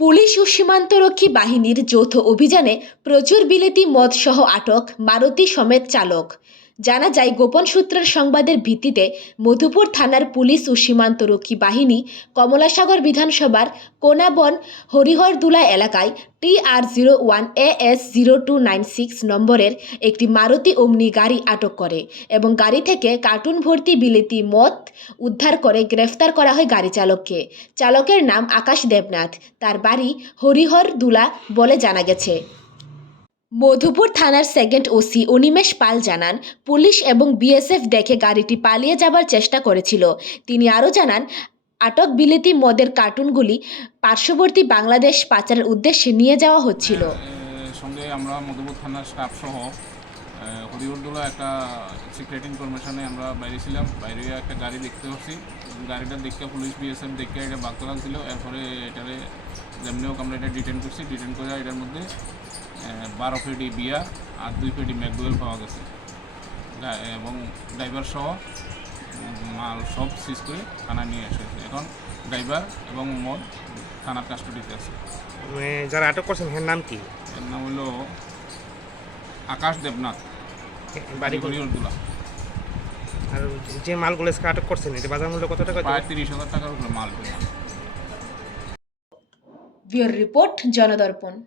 Police ও সীমান্তরক্ষী বাহিনীর যৌথ অভিযানে প্রচুর বিলেতি মদসহ আটক মারুতি সমেত চালক। জানা যায়, গোপন সূত্রের সংবাদের ভিত্তিতে মধুপুর থানার পুলিশ ও সীমান্তরক্ষী বাহিনী কমলাসাগর বিধানসভার কোনাবন হরিহরদুলা এলাকায় T R zero one A S zero two nine six নম্বরের একটি মারুতি ওমনি গাড়ি আটক করে এবং গাড়ি থেকে কার্টুন ভর্তি বিলেতি মদ উদ্ধার করে গ্রেফতার করা হয় গাড়ি চালককে। চালকের নাম আকাশ দেবনাথ। তার বাড়ি হরিহর দুলা বলে জানা গেছে। মধুপুর থানার সেকেন্ড ওসি অনিমেষ পাল জানান, পুলিশ এবং বিএসএফ দেখে গাড়িটি পালিয়ে যাবার চেষ্টা করেছিল। তিনি আরও জানান, আটক বিলেতি মদের কার্টুনগুলি পার্শ্ববর্তী বাংলাদেশ পাচারের উদ্দেশ্যে নিয়ে যাওয়া হচ্ছিল। সঙ্গে আমরা মধুপুর থানার স্টাফ সহ একটা সিক্রেট ইনফরমেশনে আমরা বাইরে ছিলাম বাইরে একটা গাড়ি দেখতে পাচ্ছি। গাড়িটা দেখে পুলিশ, বিএসএফ দেখে এটা বাগতে লাগছিল এরপরে এটারে যেমনি হোক আমরা এটা ডিটেন করছি ডিটেন করে এটার মধ্যে বারো পেটি বিয়ার আর দুই পেটি ম্যাকডুয়েল পাওয়া গেছে। এবং ড্রাইভার সহ মাল সব সিজ করে থানায় নিয়ে এসেছে এখন ড্রাইভার এবং মদ থানার কাস্টডিতে আছে। যারা আটক করছেন এর নাম কি? এর নাম হলো আকাশ দেবনাথ। বাড়ি কোন- আর যে মালগুলো আজকে আটক করছেন এটা বাজার মূল্য কত টাকা? প্রায় তিরিশ হাজার টাকার উপরে মাল। পেলাম রিপোর্ট জনদর্পণ।